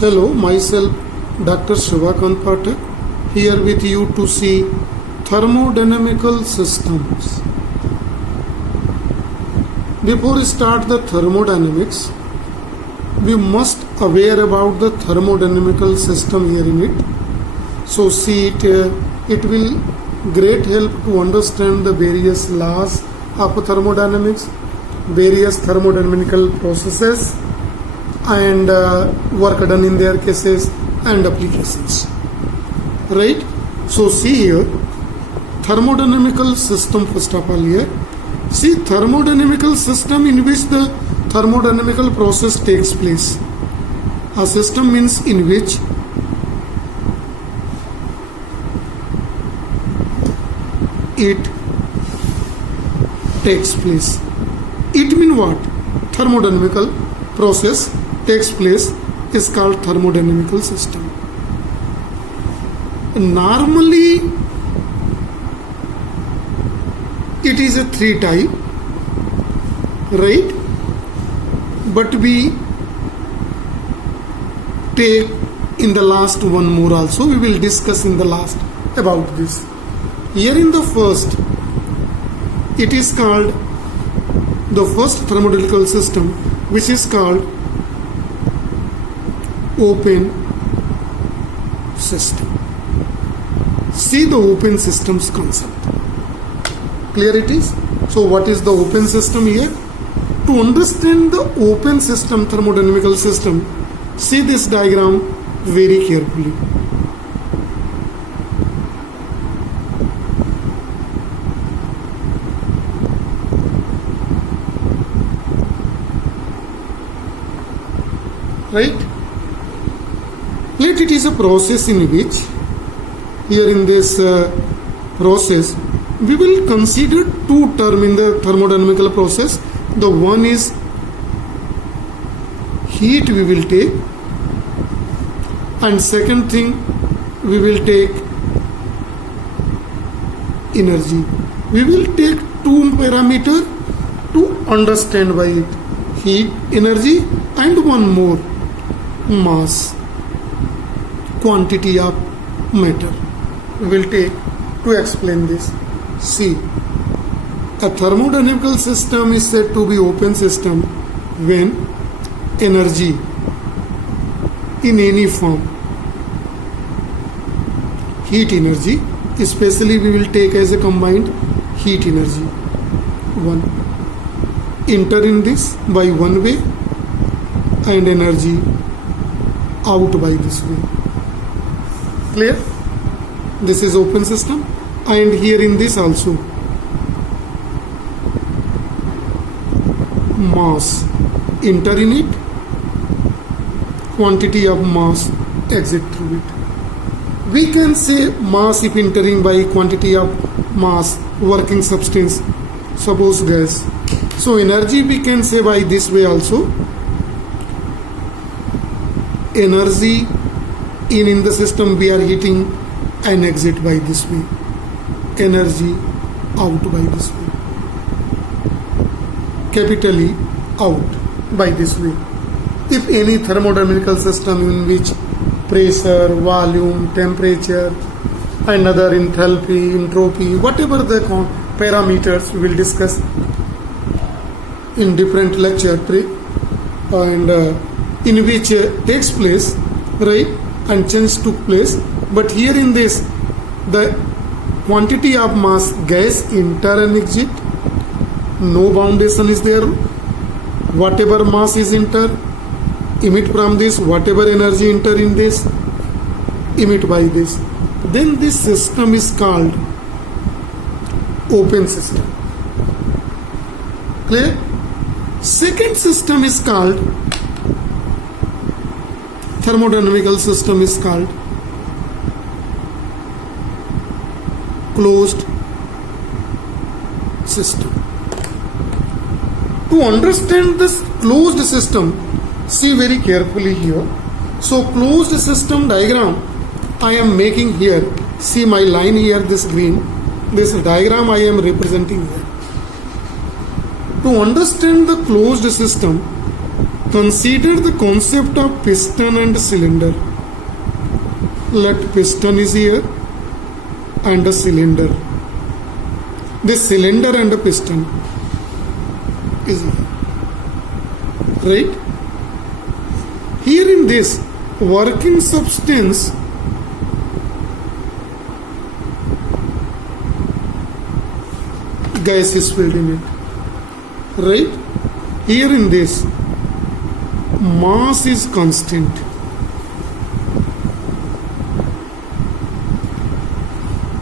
Hello, myself Dr. Shivakant Pathak here with you to see thermodynamical systems. Before we start the thermodynamics, we must aware about the thermodynamical system here in it. So see it, it will great help to understand the various laws of thermodynamics, various thermodynamical processes and work done in their cases and applications. Right? So see here, thermodynamical system first of all here. See thermodynamical system in which the thermodynamical process takes place. A system means in which it takes place. It means what? Thermodynamical process takes place is called thermodynamical system. Normally it is a three type, right? But we take in the last one more also. We will discuss in the last about this. Here in the first, it is called the first thermodynamical system, which is called open system. See the open systems concept. Clear it is? So what is the open system here? To understand the open system, thermodynamical system, see this diagram very carefully. Right? Let it is a process in which, here in this process, we will consider two terms in the thermodynamical process. The one is heat we will take, and second thing we will take energy. We will take two parameters to understand by it: heat, energy, and one more, mass, quantity of matter. We will take to explain this. See, a thermodynamical system is said to be open system when energy in any form, heat energy, especially we will take as a combined heat energy, one, enter in this by one way and energy out by this way. Clear? This is open system. And here in this also, mass enter in it, quantity of mass exit through it. We can say mass if entering by quantity of mass, working substance, suppose gas. So energy we can say by this way also. Energy in the system we are heating and exit by this way. Energy out by this way. Capitally out by this way. If any thermodynamical system in which pressure, volume, temperature, and other enthalpy, entropy, whatever the parameters we will discuss in different lecture, and in which takes place, right, and change took place. But here in this, the quantity of mass, gas enter and exit, no boundation is there. Whatever mass is enter, emit from this, whatever energy enter in this, emit by this. Then this system is called open system. Clear? Second system is called, thermodynamical system is called closed system. To understand this closed system, see very carefully here. So closed system diagram I am making here. See my line here, this green. This diagram I am representing here. To understand the closed system, Consider the concept of piston and cylinder. Let piston is here and a cylinder. This cylinder and a piston is here. Right? Here in this working substance, gas is filled in it. Right? Here in this, mass is constant.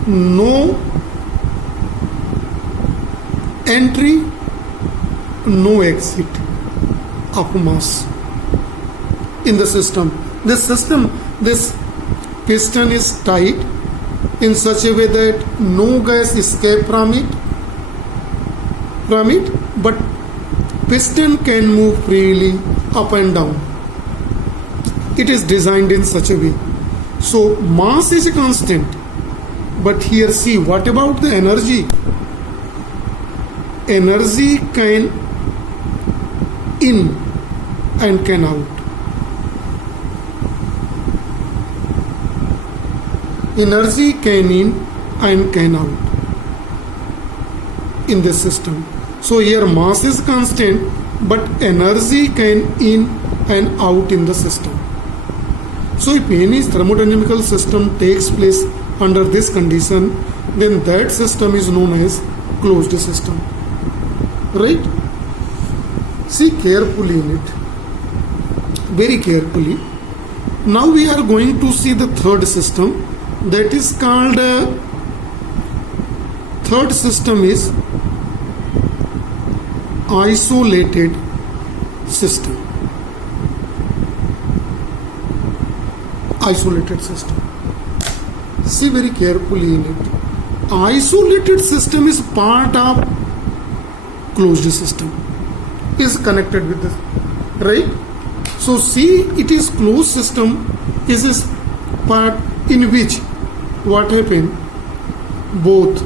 No entry, no exit of mass in the system. This piston is tight in such a way that no gas escape from it, but piston can move freely up and down. It is designed in such a way. So mass is a constant. But here see, what about the energy? Energy can in and can out. Energy can in and can out in this system. So here mass is constant, but energy can in and out in the system. So if any thermodynamical system takes place under this condition, then that system is known as closed system. Right? See carefully in it. Very carefully. Now we are going to see the third system, that is called third system is isolated system. Isolated system. See very carefully in it. Isolated system is part of closed system. Is connected with this, right? So see, it is closed system is this part in which what happened? Both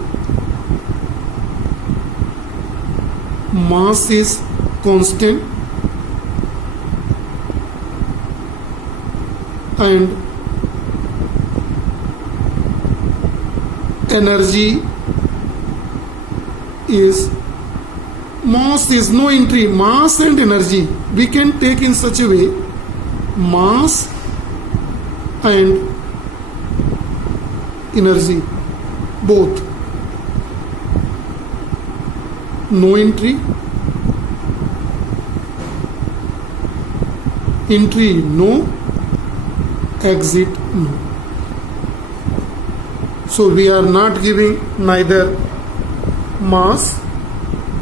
mass is constant and energy is, mass is no entry, mass and energy we can take in such a way, mass and energy both, no entry, no, exit no. So we are not giving neither mass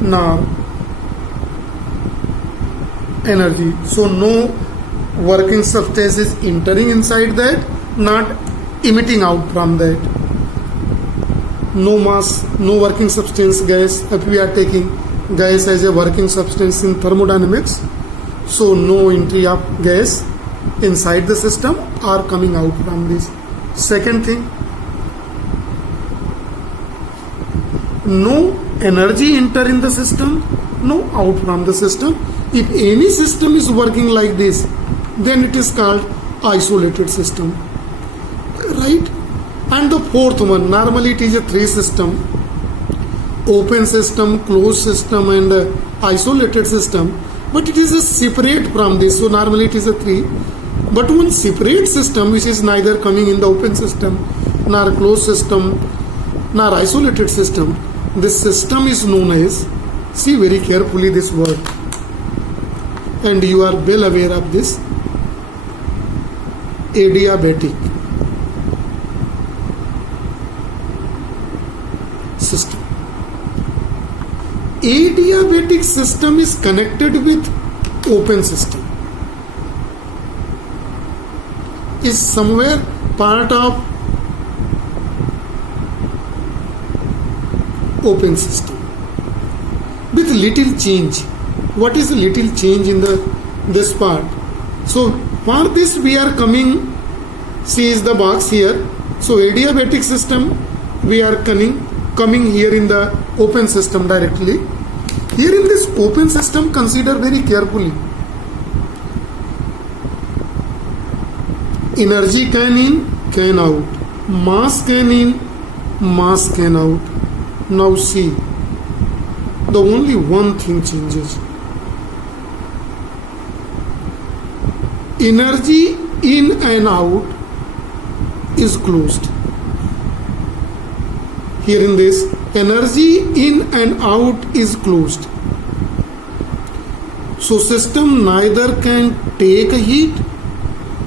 nor energy. So no working substance is entering inside that, not emitting out from that. No mass, no working substance gas. If we are taking gas as a working substance in thermodynamics, so no entry of gas inside the system or coming out from this. Second thing, no energy enter in the system, no out from the system. If any system is working like this, then it is called isolated system, right? And the fourth one, normally it is a three system: open system, closed system and isolated system, but it is a separate from this, so normally it is a three. But one separate system which is neither coming in the open system nor closed system nor isolated system, this system is known as, see very carefully this word, and you are well aware of this, adiabatic system. Adiabatic system is connected with open system, is somewhere part of open system with little change. What is the little change in this part? So for this we are coming, see is the box here. So adiabatic system we are coming here in the open system directly. Here in this open system, consider very carefully. Energy can in, can out. Mass can in, mass can out. Now see, the only one thing changes. Energy in and out is closed. Here in this, energy in and out is closed. So system neither can take a heat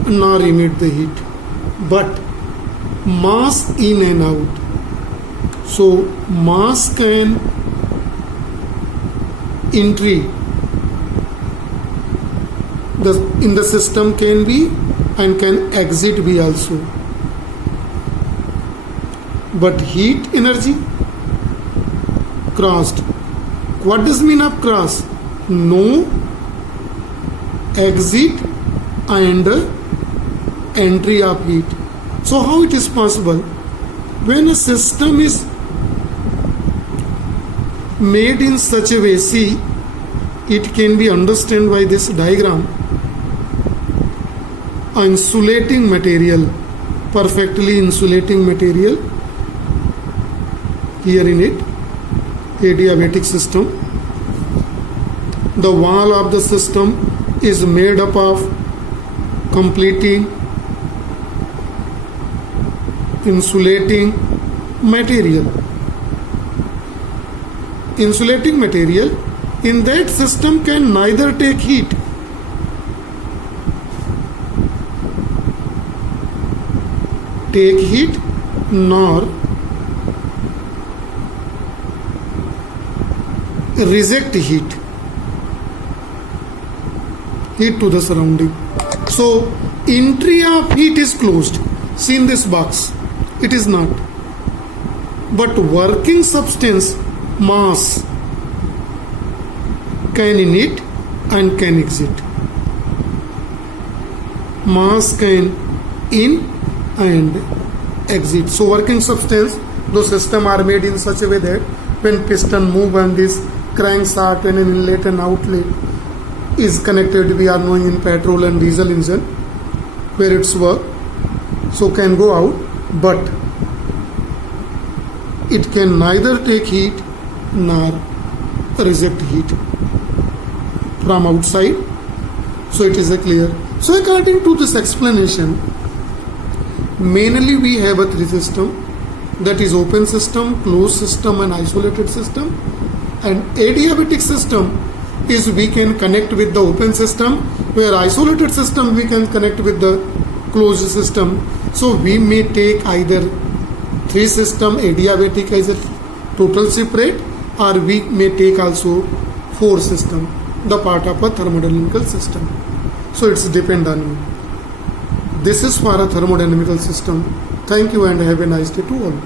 nor emit the heat, but mass in and out. So mass can entry in the system can be and can exit be also. But heat energy crossed. What does mean of cross? No exit and entry of heat. So how it is possible? When a system is made in such a way, see, it can be understood by this diagram. Insulating material, perfectly insulating material here in it, adiabatic system. The wall of the system is made up of completing insulating material. Insulating material in that system can neither take heat nor reject heat to the surrounding. So entry of heat is closed. See in this box, it is not. But working substance, mass, can in it and can exit. Mass can in and exit. So working substance, those systems are made in such a way that when piston move and this crankshaft and an inlet and outlet is connected, we are knowing in petrol and diesel engine where it's work, so can go out, but it can neither take heat nor reject heat from outside. So it is a clear. So according to this explanation, mainly we have a three system, that is open system, closed system and isolated system. And adiabatic system is we can connect with the open system, where isolated system we can connect with the closed system. So we may take either three system adiabatic as a total separate, or we may take also four system, the part of a thermodynamical system. So it's depend on you. This is for a thermodynamical system. Thank you and have a nice day to all.